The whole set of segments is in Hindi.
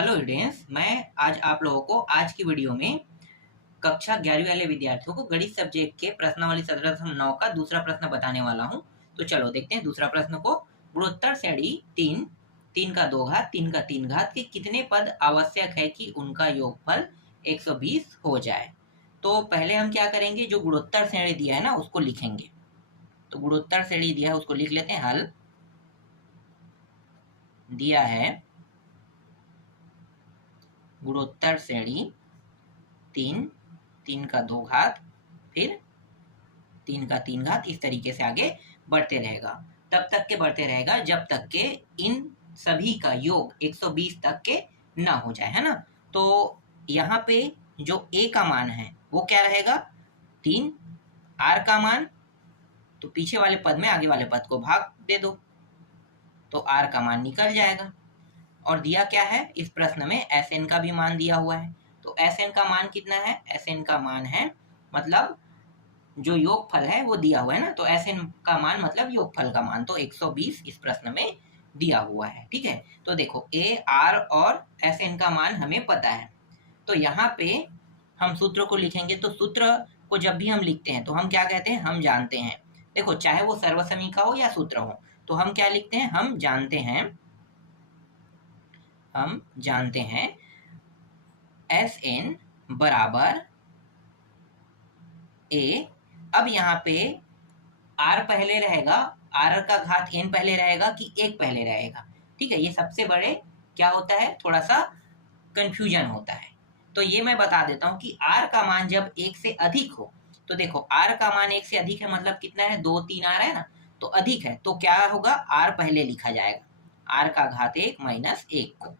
हेलो स्टूडेंट्स, मैं आज आप लोगों को आज की वीडियो में कक्षा 11वीं वाले विद्यार्थियों को गणित सब्जेक्ट के प्रश्नावली 17.9 का दूसरा प्रश्न बताने वाला हूं। तो चलो देखते हैं दूसरा प्रश्न को। गुणोत्तर श्रेणी 3, 3 का 2 घात, 3 का 3 घात के कितने पद आवश्यक है कि उनका योगफल 120 हो जाए। तो पहले हम क्या करेंगे, जो गुणोत्तर श्रेणी दिया है ना उसको लिखेंगे। तो गुणोत्तर श्रेणी दिया है उसको लिख लेते हैं। हल दिया है गुणोत्तर श्रेणी 3, 3 का 2 घात, फिर 3 का 3 घात, इस तरीके से आगे बढ़ते रहेगा। तब तक के बढ़ते रहेगा जब तक के इन सभी का योग 120 तक के ना हो जाए, है ना। तो यहाँ पे जो a का मान है वो क्या रहेगा, 3। r का मान, तो पीछे वाले पद में आगे वाले पद को भाग दे दो तो r का मान निकल जाएगा। और दिया क्या है इस प्रश्न में, Sn का भी मान दिया हुआ है। तो Sn का मान कितना है, Sn का मान है मतलब जो योगफल है वो दिया हुआ है ना, तो Sn का मान मतलब योगफल का मान, तो 120 इस प्रश्न में दिया हुआ है। ठीक है, तो देखो a, r और Sn का मान हमें पता है। तो यहाँ पे हम सूत्र को लिखेंगे। तो सूत्र को जब भी हम लिखते हैं तो हम क्या कहते हैं, हम जानते हैं। देखो चाहे वो सर्वसमीका हो या सूत्र हो, तो हम क्या लिखते हैं, हम जानते हैं Sn बराबर a। अब यहाँ पे r पहले रहेगा, r का घात n पहले रहेगा कि 1 पहले रहेगा। ठीक है, ये सबसे बड़े क्या होता है, थोड़ा सा कंफ्यूजन होता है। तो ये मैं बता देता हूँ कि r का मान जब 1 से अधिक हो, तो देखो r का मान 1 से अधिक है मतलब कितना है, 2 3 आ रहा है ना, तो अधिक है तो क्या होगा, r पहले लिखा जाएगा, r का घात 1 माइनस 1 को,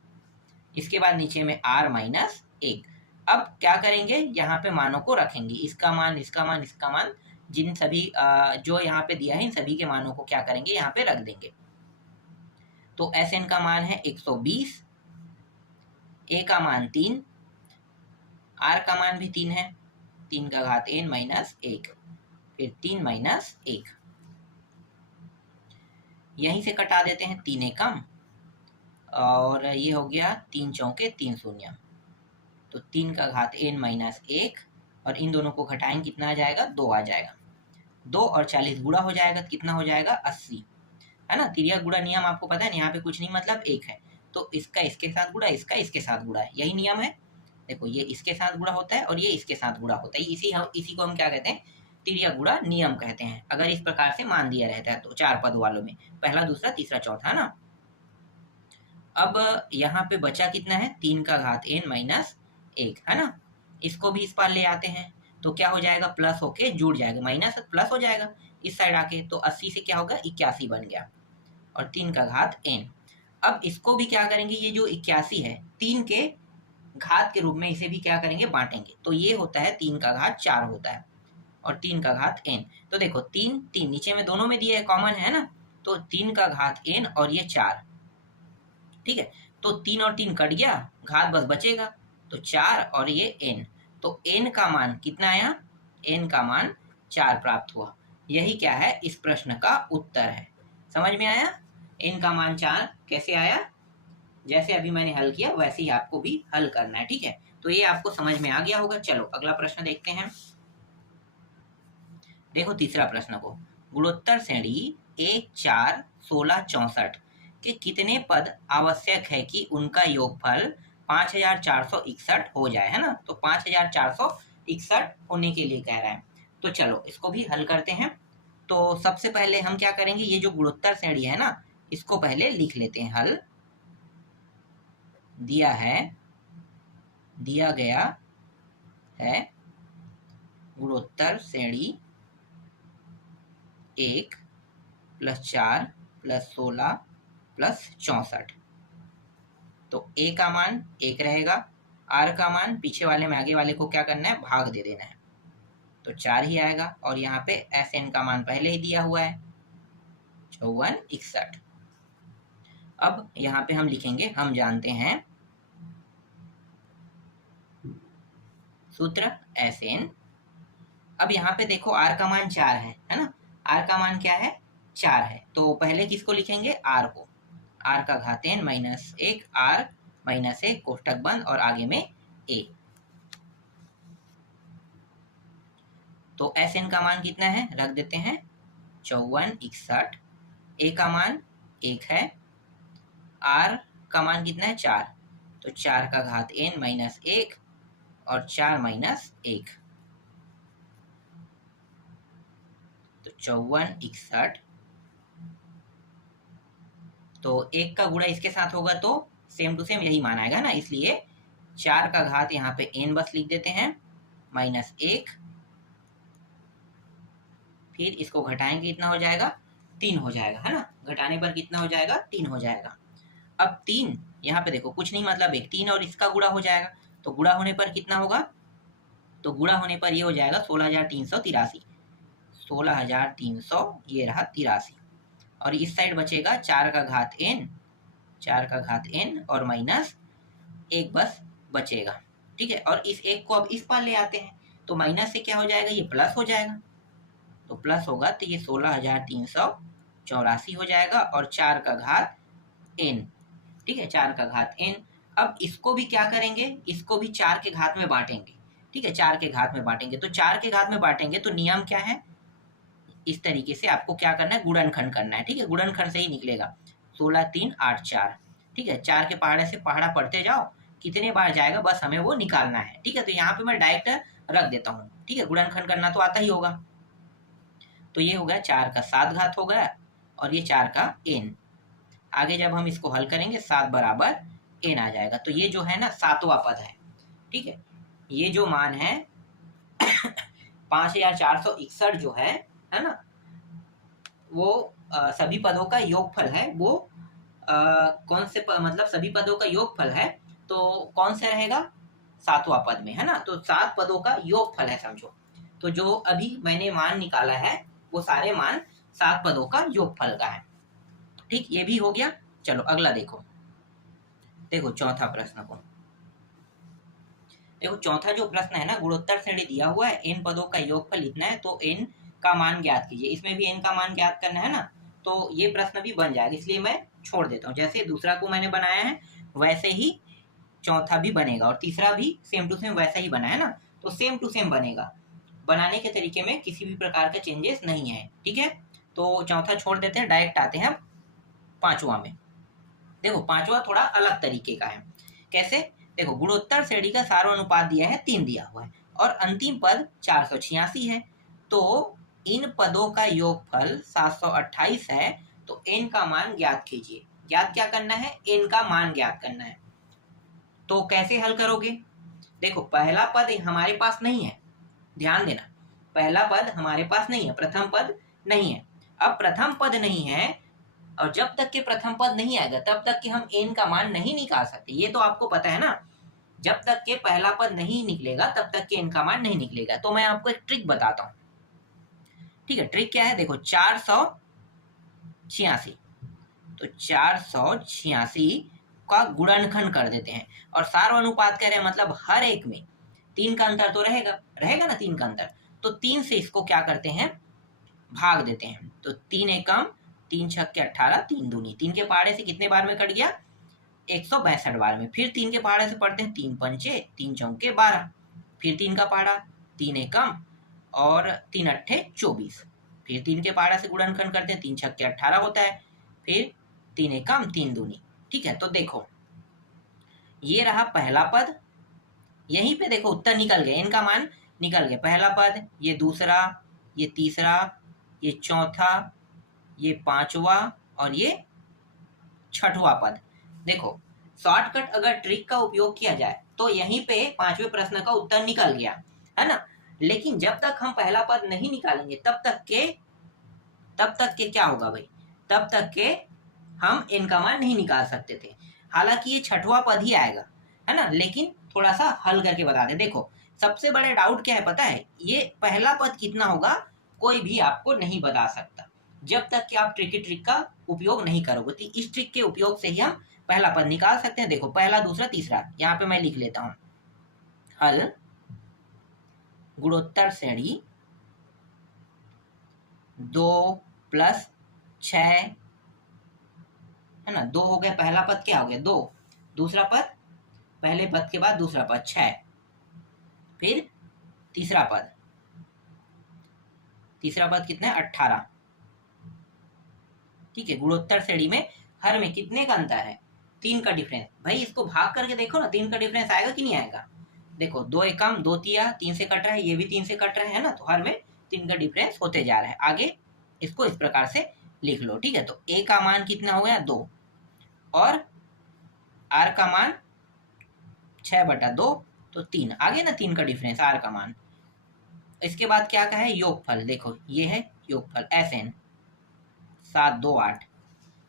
इसके बाद नीचे में r माइनस 1। अब क्या करेंगे, यहाँ पे मानों को रखेंगे, इसका मान, इसका मान, इसका मान, जिन सभी जो यहाँ पे दिया है इन सभी के मानों को क्या करेंगे, यहाँ पे रख देंगे। तो Sn का मान है 120, a का मान 3, r का मान भी 3 है, 3 का घात n माइनस 1, फिर 3 माइनस 1, यहीं से कटा देते हैं, 3 एकम और ये हो गया 3 चौके 3 शून्य, तो 3 का घात n माइनस 1 और इन दोनों को घटाएंगे कितना आ जाएगा, 2 आ जाएगा। 2 और 40 गुणा हो जाएगा, कितना हो जाएगा, 80, है ना। तिर्यक गुणा नियम आपको पता है, यहाँ पे कुछ नहीं मतलब 1 है तो इसका इसके साथ गुणा, इसका इसके साथ गुणा है, यही नियम है। देखो ये इसके साथ गुणा होता है और ये इसके साथ गुणा होता है, इसी को हम क्या कहते हैं, तिर्यक गुणा नियम कहते हैं। अगर इस प्रकार से मान दिया रहता है तो 4 पद वालों में, पहला दूसरा तीसरा चौथा ना। अब यहाँ पे बचा कितना है, 3 का घात n माइनस 1, है ना। इसको भी इस पार ले आते हैं तो क्या हो जाएगा, प्लस होके जुड़ जाएगा, माइनस प्लस हो जाएगा इस साइड आके, तो 80 से क्या होगा, 81 बन गया और 3 का घात n। अब इसको भी क्या करेंगे, ये जो 81 है 3 के घात के रूप में इसे भी क्या करेंगे, बांटेंगे, तो ये होता है 3 का घात 4 होता है और 3 का घात n। तो देखो 3 3 नीचे में दोनों में दिया है, कॉमन है ना, तो 3 का घात n और ये 4। ठीक है, तो 3 और 3 कट गया, घात बस बचेगा, तो 4 और ये n, तो n का मान कितना आया, n का मान 4 प्राप्त हुआ। यही क्या है, इस प्रश्न का उत्तर है। समझ में आया, n का मान 4 कैसे आया, जैसे अभी मैंने हल किया वैसे ही आपको भी हल करना है। ठीक है, तो ये आपको समझ में आ गया होगा। चलो अगला प्रश्न देखते हैं। देखो तीसरा प्रश्न को, गुणोत्तर श्रेणी 1 4 16 64 के कितने पद आवश्यक है कि उनका योगफल 5461 हो जाए, है ना। तो 5461 होने के लिए कह रहा है, तो चलो इसको भी हल करते हैं। तो सबसे पहले हम क्या करेंगे, ये जो गुणोत्तर श्रेणी है ना इसको पहले लिख लेते हैं। हल दिया गया है गुणोत्तर श्रेणी 1 + 4 + 16 + 64, तो a का मान 1 रहेगा, r का मान पीछे वाले में आगे वाले को क्या करना है, भाग दे देना है, तो 4 ही आएगा। और यहाँ पे Sn का मान पहले ही दिया हुआ है 5461। अब यहाँ पे हम लिखेंगे, हम जानते हैं सूत्र Sn। अब यहाँ पे देखो r का मान 4 है ना, r का मान क्या है, 4 है, तो पहले किसको लिखेंगे, r को, r का घात n माइनस 1 r माइनस ए कोष्टक बंद और आगे में ए। तो एस एन का मान कितना है, रख देते हैं 54 61। ए का मान 1 है, आर का मान कितना है 4, तो 4 का घात n माइनस 1 और 4 माइनस 1, तो 54 61। तो 1 का गुणा इसके साथ होगा तो सेम टू सेम यही मान आएगा ना, इसलिए 4 का घात यहाँ पे n बस लिख देते हैं माइनस 1, फिर इसको घटाएंगे कितना हो जाएगा 3 हो जाएगा, है ना। घटाने पर कितना हो जाएगा 3 हो जाएगा। अब 3 यहाँ पे देखो कुछ नहीं मतलब 1, 3 और इसका गुणा हो जाएगा, तो गुणा होने पर कितना होगा, तो गुणा होने पर ये हो जाएगा 16,383, 16,300 ये रहा 83। और इस साइड बचेगा 4 का घात n, 4 का घात n और माइनस 1 बस बचेगा, ठीक है। और इस 1 को अब इस पार ले आते हैं, तो माइनस से क्या हो जाएगा, ये प्लस हो जाएगा, तो प्लस होगा तो ये 16,384 हो जाएगा और 4 का घात n, ठीक है, 4 का घात n। अब इसको भी क्या करेंगे, इसको भी 4 के घात में बांटेंगे, ठीक है, 4 के घात में बांटेंगे। तो 4 के घात में बांटेंगे तो नियम क्या है, इस तरीके से आपको क्या करना है, गुणनखंड करना है, ठीक है, गुणनखंड से ही निकलेगा 16 3 8 4, ठीक है। 4 के पहाड़े से पहाड़ा पढ़ते जाओ, कितने बार जाएगा बस हमें वो निकालना है, ठीक है। तो यहाँ पे मैं डायरेक्ट रख देता हूँ, ठीक है, गुणनखंड करना तो आता ही होगा। तो ये हो गया 4 का 7 घात हो गया और ये 4 का n। आगे जब हम इसको हल करेंगे 7 बराबर n आ जाएगा, तो ये जो है ना 7वां पद है, ठीक है। ये जो मान है 5461 जो है ना, वो सभी पदों का योगफल है, वो कौन से मतलब सभी पदों का योगफल है, तो कौन से रहेगा 7वां पद में, है ना। तो 7 पदों का योगफल है समझो। तो जो अभी मैंने मान निकाला है वो सारे मान 7 पदों का योगफल का है, ठीक, ये भी हो गया। चलो अगला देखो, देखो चौथा प्रश्न को देखो। चौथा जो प्रश्न है ना, गुणोत्तर श्रेणी दिया हुआ है, n पदों का योगफल इतना है तो n का मान ज्ञात कीजिए। इसमें भी n का मान ज्ञात करना है ना, तो ये प्रश्न भी बन जाएगा, इसलिए मैं छोड़ देता हूँ। जैसे दूसरा को मैंने बनाया है वैसे ही चौथा भी बनेगा और तीसरा भी सेम टू सेम वैसा ही बना है ना, तो सेम टू सेम बनेगा। बनाने के तरीके में किसी भी प्रकार का चेंजेस नहीं है, ठीक है। तो चौथा छोड़ देते हैं, डायरेक्ट आते हैं पांचवा में। देखो पांचवा थोड़ा अलग तरीके का है। कैसे, देखो गुणोत्तर श्रेणी का सार्वनुपात दिया है 3 दिया हुआ है और अंतिम पद 486 है, तो इन पदों का योगफल 728 है, तो n का मान ज्ञात कीजिए। ज्ञात क्या करना है, n का मान ज्ञात करना है। तो कैसे हल करोगे, देखो पहला पद हमारे पास नहीं है, ध्यान देना, पहला पद हमारे पास नहीं है, प्रथम पद नहीं है। अब प्रथम पद नहीं है और जब तक के प्रथम पद नहीं आएगा तब तक कि हम n का मान नहीं निकाल सकते, ये तो आपको पता है ना। जब तक के पहला पद नहीं निकलेगा तब तक के n का मान नहीं निकलेगा। तो मैं आपको एक ट्रिक बताता हूँ, ठीक है। ट्रिक क्या है, देखो 486, तो 486 का गुणनखंड कर देते हैं और सार्वनुपात कह रहे हैं, मतलब हर एक में 3 का अंतर तो रहेगा, रहेगा ना 3 का अंतर, तो 3 से इसको क्या करते हैं, भाग देते हैं। तो 3 एकम 3 छक्के 18, 3 दूनी, 3 के पहाड़े से कितने बार में कट गया, 162 बार में। फिर 3 के पहाड़े से पढ़ते हैं 3 पंचे 3 चौके 12, फिर 3 का पहाड़ा 3 एकम और 3 अट्ठे 24, फिर 3 के पहाड़ा से गुणनखंड करते हैं 3 छक्के 18 होता है, फिर 3 एकम 3 दूनी, ठीक है। तो देखो ये रहा पहला पद, यहीं पे देखो उत्तर निकल गया, इनका मान निकल गया। पहला पद, ये दूसरा, ये तीसरा, ये चौथा, ये पांचवा और ये छठवां पद। देखो शॉर्टकट अगर ट्रिक का उपयोग किया जाए तो यहीं पे पांचवें प्रश्न का उत्तर निकल गया, है ना। लेकिन जब तक हम पहला पद नहीं निकालेंगे तब तक के क्या होगा भाई, तब तक के हम इनका मान नहीं निकाल सकते थे। हालांकि ये छठवां पद ही आएगा, है ना, लेकिन थोड़ा सा हल करके बता दें। देखो सबसे बड़ा डाउट क्या है पता है, ये पहला पद कितना होगा कोई भी आपको नहीं बता सकता जब तक कि आप ट्रिक का उपयोग नहीं करोगे। तो इस ट्रिक के उपयोग से ही हम पहला पद निकाल सकते हैं। देखो पहला दूसरा तीसरा, यहाँ पे मैं लिख लेता हूं, हल गुणोत्तर श्रेणी 2 + 6, है ना, 2 हो गया, पहला पद क्या हो गया 2, दूसरा पद, पहले पद के बाद दूसरा पद 6, फिर तीसरा पद, तीसरा पद कितना है 18। ठीक है, गुणोत्तर श्रेणी में हर में कितने का अंतर है, 3 का डिफरेंस। भाई इसको भाग करके देखो ना, 3 का डिफरेंस आएगा कि नहीं आएगा। देखो 2 एकम 2 तिया, 3 से कट रहा है, ये भी 3 से कट रहा है ना, तो हर में 3 का डिफरेंस होते जा रहा है। आगे इसको इस प्रकार से लिख लो। ठीक है, तो ए का मान कितना हो गया 2 और आर का मान 6/2, तो 3 आगे ना, 3 का डिफरेंस आर का मान। इसके बाद क्या कहा है, योगफल। देखो ये है योगफल SN 7 2 8,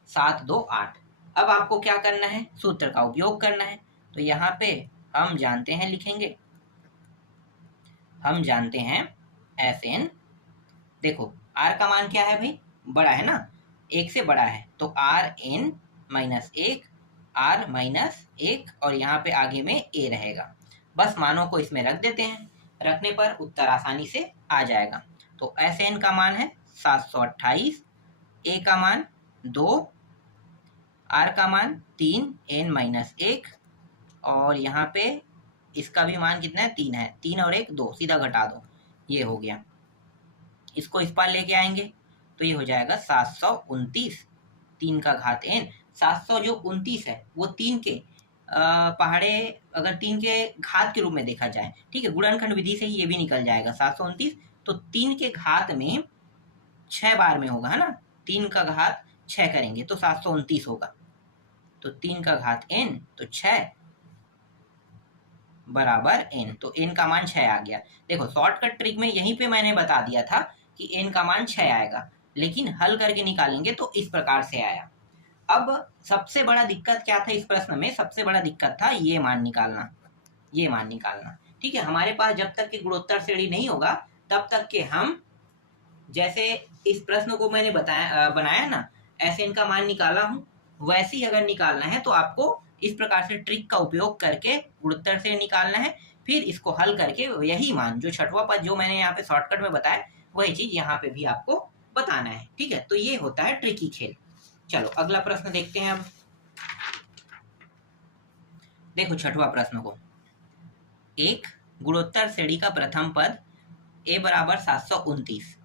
7 2 8। अब आपको क्या करना है, सूत्र का उपयोग करना है। तो यहाँ पे हम जानते हैं, लिखेंगे, हम जानते हैं SN। देखो R का मान क्या है भाई, बड़ा है ना, 1 से बड़ा है, तो RN -1, R -1 और यहाँ पे आगे में A रहेगा। बस मानों को इसमें रख देते हैं, रखने पर उत्तर आसानी से आ जाएगा। तो SN का मान है 728, A का मान 2, R का मान 3, N -1 और यहाँ पे इसका भी मान कितना है 3 है, 3 और 1 2, सीधा घटा दो, ये हो गया। इसको इस पार लेके आएंगे तो ये हो जाएगा 729, 3 का घात n। 729 है वो 3 के पहाड़े, अगर 3 के घात के रूप में देखा जाए, ठीक है, गुणनखंड विधि से ही ये भी निकल जाएगा। 729 तो 3 के घात में 6 बार में होगा, है ना, 3 का घात 6 करेंगे तो 729 होगा। तो 3 का घात n, तो 6 बराबर n, तो n का मान 6 आ गया। देखो शॉर्टकट ट्रिक में यहीं पे मैंने बता दिया था कि n का मान 6 आएगा, लेकिन हल करके निकालेंगे तो इस प्रकार से आया। अब सबसे बड़ा दिक्कत क्या था इस प्रश्न में, सबसे बड़ा दिक्कत था ये मान निकालना, ये मान निकालना। ठीक है, हमारे पास जब तक कि गुणोत्तर श्रेणी नहीं होगा तब तक के हम, जैसे इस प्रश्न को मैंने बनाया ना, ऐसे इनका मान निकाला हूं, वैसे ही अगर निकालना है तो आपको इस प्रकार से ट्रिक का उपयोग करके गुणोत्तर से निकालना है। फिर इसको हल करके यही मान, जो छठवां पद जो मैंने यहाँ पे शॉर्टकट में बताया, वही चीज यहाँ पे भी आपको बताना है। ठीक है, तो ये होता है ट्रिकी खेल। चलो अगला प्रश्न देखते हैं। अब देखो छठवां प्रश्न को, एक गुणोत्तर श्रेणी का प्रथम पद a बराबर 729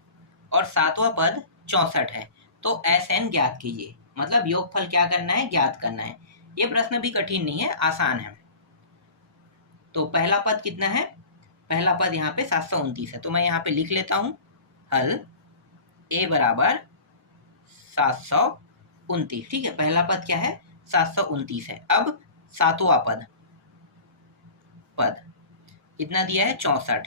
और सातवां पद 64 है, तो SN ज्ञात कीजिए। मतलब योगफल क्या करना है, ज्ञात करना है। ये प्रश्न भी कठिन नहीं है, आसान है। तो पहला पद कितना है, पहला पद यहाँ पे 729 है, तो मैं यहाँ पे लिख लेता हूँ हल a बराबर 729। ठीक है, पहला पद क्या है 729 है। अब सातवां पद कितना दिया है 64।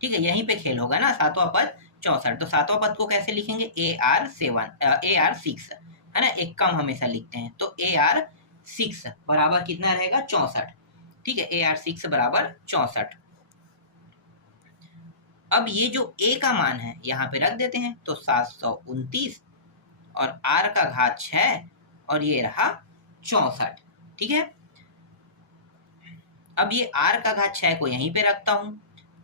ठीक है, यहीं पे खेल होगा ना, सातवां पद 64, तो सातवां पद को कैसे लिखेंगे, AR6, है ना, एक कम हमेशा लिखते हैं, तो AR6 बराबर कितना रहेगा 64। ठीक है, AR6 बराबर 64। अब ये जो A का मान है यहाँ पे रख देते हैं, तो 729 और R का घात 6 और ये रहा 64। ठीक है, अब ये R का घात 6 को यहीं पे रखता हूं,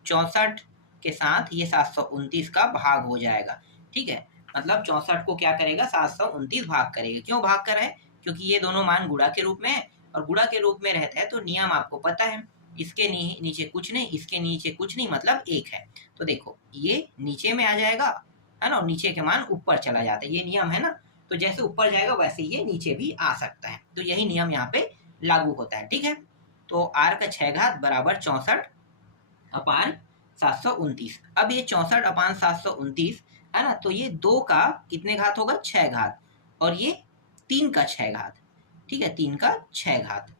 64 के साथ ये 729 का भाग हो जाएगा। ठीक है, मतलब 64 को क्या करेगा 729 भाग करेगा। क्यों भाग कर रहा है, क्योंकि ये दोनों मान गुणा के रूप में है, और गुणा के रूप में रहता है तो नियम आपको पता है, इसके नीचे कुछ नहीं, इसके नीचे कुछ नहीं, मतलब 1 है। तो देखो ये नीचे में आ जाएगा, है ना, और नीचे के मान ऊपर चला जाता है, ये नियम है ना। तो जैसे ऊपर जाएगा वैसे ये नीचे भी आ सकता है, तो यही नियम यहाँ पे लागू होता है। ठीक है, तो R का 6 घात बराबर 64/729। अब ये 64/729 है ना, तो ये 2 का कितने घात होगा 6 घात, और ये 3 का 6 घात। ठीक है, 3 का 6 घात,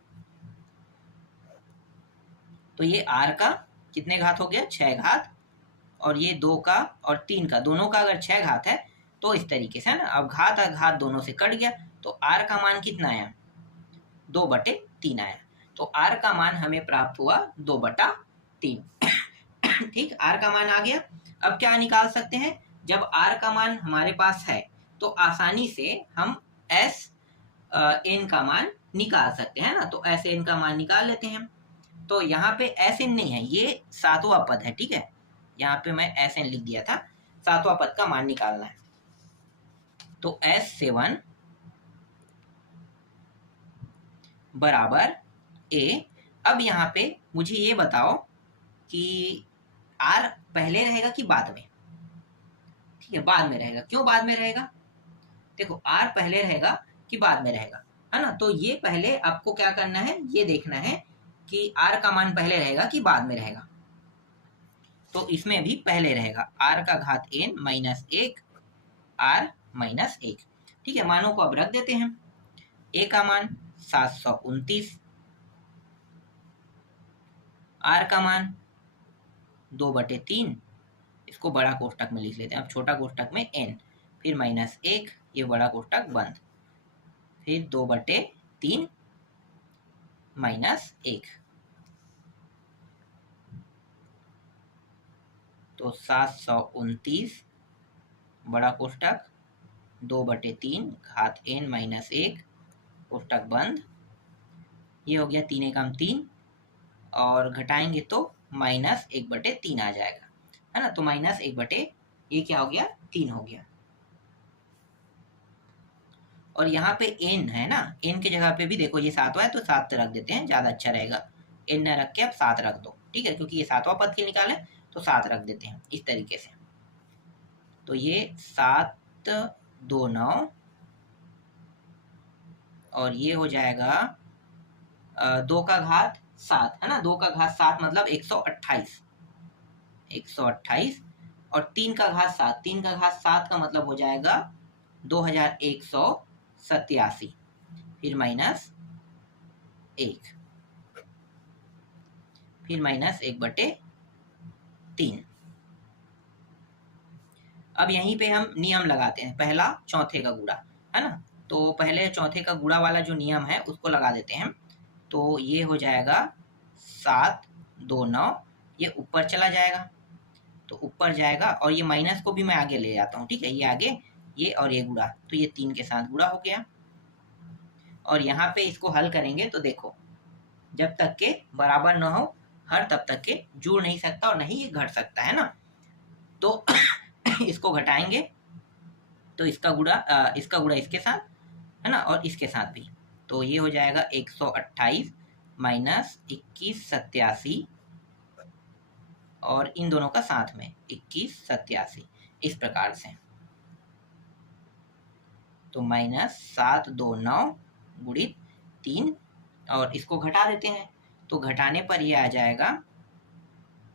तो ये R का कितने घात हो गया 6 घात, और ये 2 का और 3 का, दोनों का अगर 6 घात है तो इस तरीके से, है ना। अब घात घात दोनों से कट गया, तो R का मान कितना आया 2/3 आया, तो R का मान हमें प्राप्त हुआ 2/3। ठीक, R का मान आ गया। अब क्या निकाल सकते हैं, जब R का मान हमारे पास है तो आसानी से हम SN का मान निकाल सकते हैं ना, तो SN का मान निकाल लेते हैं। तो यहाँ पे SN नहीं है, ये सातवां पद है। ठीक है, यहाँ पे मैं SN लिख दिया था, सातवां पद का मान निकालना है। तो S7 बराबर ए। अब यहाँ पे मुझे ये बताओ कि आर पहले रहेगा कि बाद में? ठीक है, बाद में रहेगा। क्यों बाद में रहेगा? देखो, आर पहले रहेगा कि बाद में रहेगा, है ना? तो ये पहले आपको क्या करना है, ये देखना है कि आर का मान पहले रहेगा कि बाद में रहेगा। तो इसमें भी पहले रहेगा, आर का घात n माइनस 1 आर माइनस 1। ठीक है, मानों को अब रख देते हैं। ए का मान 729, आर का मान 2/3, इसको बड़ा कोष्टक में लिख लेते हैं। अब छोटा कोष्टक में n, फिर माइनस 1, ये बड़ा कोष्टक बंद, फिर 2/3 माइनस 1, तो 729 बड़ा कोष्टक 2/3 घात n माइनस 1 कोष्टक बंद, ये हो गया 3 एकम 3, और घटाएंगे तो माइनस 1/3 आ जाएगा, है ना? तो माइनस 1/, ये क्या हो गया, 3 हो गया। और यहाँ पे n है ना, n की जगह पे भी देखो ये 7वां है तो 7 रख देते हैं, ज़्यादा अच्छा रहेगा। n न रख के अब 7 रख दो, ठीक है, क्योंकि ये 7वां पद के निकाले तो 7 रख देते हैं इस तरीके से। तो ये 7 2 9, और ये हो जाएगा 2 का घात 7, है ना? 2 का घात 7 मतलब 128, 128, और 3 का घात 7, 3 का घात 7 का मतलब हो जाएगा 2187, फिर माइनस 1, फिर माइनस 1/3। अब यहीं पे हम नियम लगाते हैं, पहला चौथे का गुणा, है ना? तो पहले चौथे का गुणा वाला जो नियम है उसको लगा देते हैं। तो ये हो जाएगा 7 2 9, ये ऊपर चला जाएगा, तो ऊपर जाएगा, और ये माइनस को भी मैं आगे ले जाता हूँ, ठीक है, ये आगे, ये और ये गुणा, तो ये 3 के साथ गुणा हो गया। और यहाँ पे इसको हल करेंगे तो देखो, जब तक के बराबर न हो हर तब तक के जुड़ नहीं सकता और नहीं ये घट सकता, है ना? तो इसको घटाएंगे तो इसका गुणा इसके साथ, है ना, और इसके साथ भी, तो ये हो जाएगा 128 माइनस 2187, और इन दोनों का साथ में 2187, इस प्रकार से। तो माइनस 729 गुणित 3, और इसको घटा देते हैं, तो घटाने पर ये आ जाएगा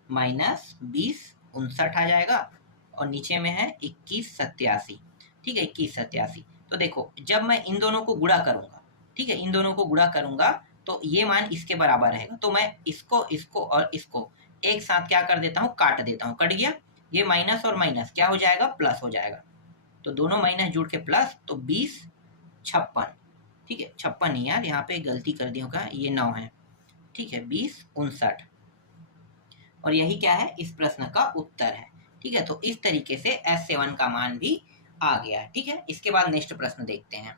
माइनस 2059 आ जाएगा, और नीचे में है 2187, ठीक है, 2187। तो देखो, जब मैं इन दोनों को गुणा करूंगा, ठीक है, इन दोनों को गुणा करूंगा तो ये मान इसके बराबर रहेगा, तो मैं इसको और इसको एक साथ क्या कर देता हूँ, काट देता हूँ, कट गया। ये माइनस और माइनस क्या हो जाएगा, प्लस हो जाएगा, तो दोनों माइनस जुड़ के प्लस, तो 20 56, ठीक है, 56 नहीं यार, यहाँ पे गलती कर दी होगा, ये 9 है, ठीक है, 2059, और यही क्या है, इस प्रश्न का उत्तर है। ठीक है, तो इस तरीके से S7 का मान भी आ गया। ठीक है, इसके बाद नेक्स्ट प्रश्न देखते हैं।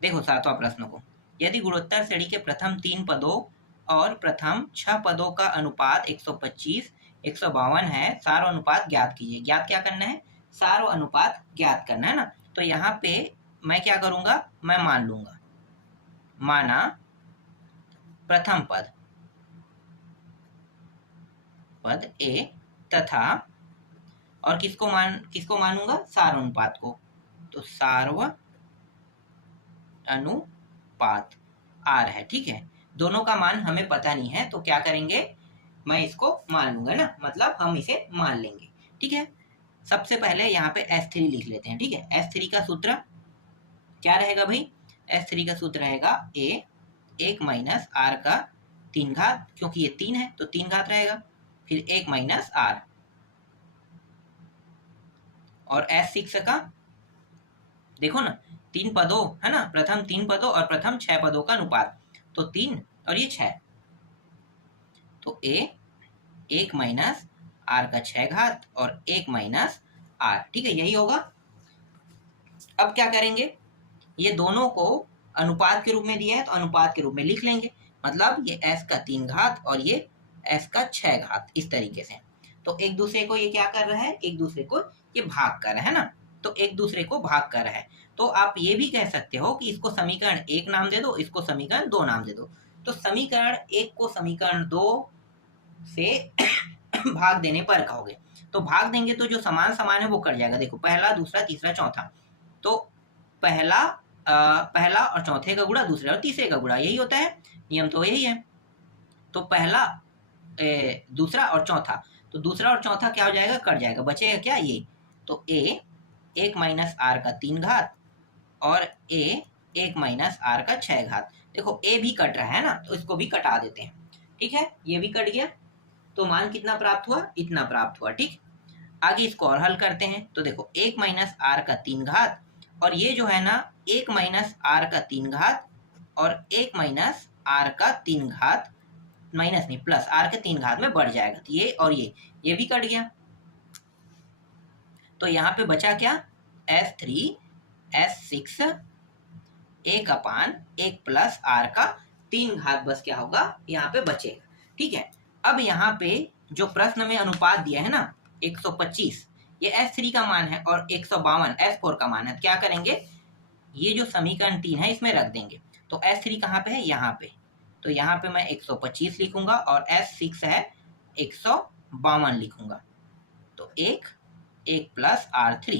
देखो 7वां प्रश्न को, यदि गुणोत्तर श्रेणी के प्रथम 3 पदों और प्रथम 6 पदों का अनुपात 125 152 है, सारो अनुपात ज्ञात कीजिए। ज्ञात क्या करना है, सारो अनुपात ज्ञात करना है ना। तो यहाँ पे मैं क्या करूंगा, मैं मान लूंगा, माना प्रथम पद ए तथा, और किसको मानूंगा, सार अनुपात को, तो सार्व अनुपात आर है। ठीक है, दोनों का मान हमें पता नहीं है, तो क्या करेंगे, मैं इसको मान लूंगा ना, मतलब हम इसे मान लेंगे। ठीक है, सबसे पहले यहाँ पे S3 लिख लेते हैं। ठीक है, S3 का सूत्र क्या रहेगा भाई, S3 का सूत्र रहेगा a 1 माइनस आर का 3 घात, क्योंकि ये 3 है तो 3 घात रहेगा, फिर 1 माइनस आर, और S6 का देखो ना, 3 पदों, है ना, प्रथम 3 पदों और प्रथम 6 पदों का अनुपात, तो 3 और ये 6, तो a 1 माइनस आर का 6 घात और 1 माइनस आर। ठीक है, यही होगा। अब क्या करेंगे, ये दोनों को अनुपात के रूप में दिया है तो अनुपात के रूप में लिख लेंगे, मतलब ये s का 3 घात और ये s का 6 घात, इस तरीके से। तो एक दूसरे को ये क्या कर रहा है, एक दूसरे को ये भाग कर रहा है ना, तो एक दूसरे को भाग कर रहा है, तो आप ये भी कह सकते हो कि इसको समीकरण 1 नाम दे दो, इसको समीकरण 2 नाम दे दो। तो समीकरण 1 को समीकरण 2 से भाग देने पर कहोगे, तो भाग देंगे तो जो समान समान है वो कट जाएगा। देखो पहला, दूसरा, तीसरा, चौथा, तो पहला और चौथे का गुणा दूसरे और तीसरे का गुणा, यही होता है, नियम तो यही है। तो पहला दूसरा और चौथा, तो दूसरा और चौथा क्या हो जाएगा, कट जाएगा, बचेगा क्या, ये। तो ए 1 माइनस आर का 3 घात और ए 1 माइनस आर का 6 घात। देखो ए भी कट रहा है ना, तो इसको भी कटा देते हैं। ठीक है, ये भी कट गया, तो मान कितना प्राप्त हुआ, इतना प्राप्त हुआ। ठीक, आगे इसको और हल करते हैं। तो देखो 1 माइनस आर का 3 घात और ये जो है ना 1 माइनस आर का 3 घात और 1 माइनस आर का 3 घात, माइनस नहीं प्लस आर के 3 घात में बढ़ जाएगा, तो ये और ये भी कट गया। तो यहाँ पे बचा क्या, S3 S6 1/1 प्लस आर का 3 घात, बस क्या होगा यहाँ पे बचेगा। ठीक है, अब यहाँ पे जो प्रश्न में अनुपात दिया है ना 125, ये S3 का मान है और 152 S4 का मान है। क्या करेंगे, ये जो समीकरण 3 है इसमें रख देंगे। तो S3 कहाँ पे है, यहाँ पे, तो यहाँ पे मैं 125 लिखूंगा और S6 है 152 लिखूंगा। तो 1 प्लस R3।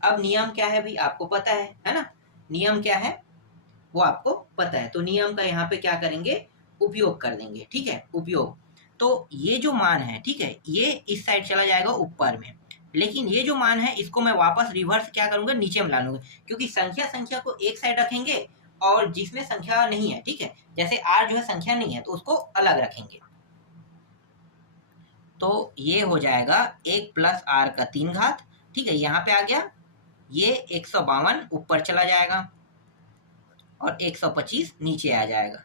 अब नियम क्या है भाई, आपको पता है ना, नियम क्या है वो आपको पता है। तो नियम का यहाँ पे क्या करेंगे, उपयोग कर देंगे। ठीक है, उपयोग, तो ये जो मान है, ठीक है, ये इस साइड चला जाएगा ऊपर में, लेकिन ये जो मान है इसको मैं वापस रिवर्स क्या करूंगा, नीचे में ला लूंगा, क्योंकि संख्या को एक साइड रखेंगे और जिसमें संख्या नहीं है, ठीक है, जैसे r जो है संख्या नहीं है तो उसको अलग रखेंगे। तो ये हो जाएगा 1 प्लस आर का 3 घात। ठीक है, यहाँ पे आ गया, ये 152 ऊपर चला जाएगा और 125 नीचे आ जाएगा,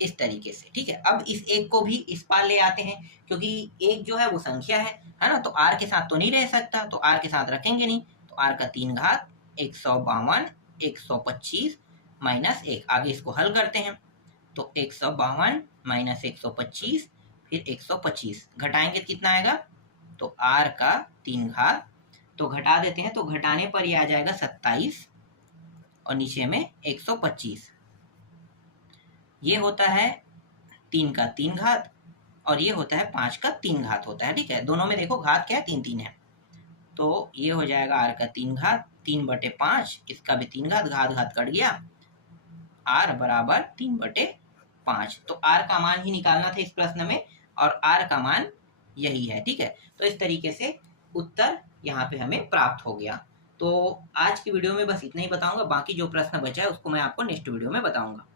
इस तरीके से। ठीक है, अब इस एक को भी इस पार ले आते हैं, क्योंकि एक जो है वो संख्या है ना, तो r के साथ तो नहीं रह सकता, तो r के साथ रखेंगे नहीं, तो r का 3 घात 152 125 माइनस 1, आगे इसको हल करते हैं। तो 152 माइनस 125 फिर 125, घटाएंगे कितना आएगा, तो r का 3 घात, तो घटा देते हैं, तो घटाने पर ये आ जाएगा 27 और नीचे में 125। ये होता है 3 का 3 घात और ये होता है 5 का 3 घात होता है। ठीक है, दोनों में देखो घात क्या है, 3 है, तो ये हो जाएगा r का 3 घात 3/5, इसका भी 3 घात, घात कट गया, r बराबर 3/5। तो r का मान ही निकालना था इस प्रश्न में और r का मान यही है। ठीक है, तो इस तरीके से उत्तर यहाँ पे हमें प्राप्त हो गया। तो आज की वीडियो में बस इतना ही बताऊंगा, बाकी जो प्रश्न बचा है उसको मैं आपको नेक्स्ट वीडियो में बताऊंगा।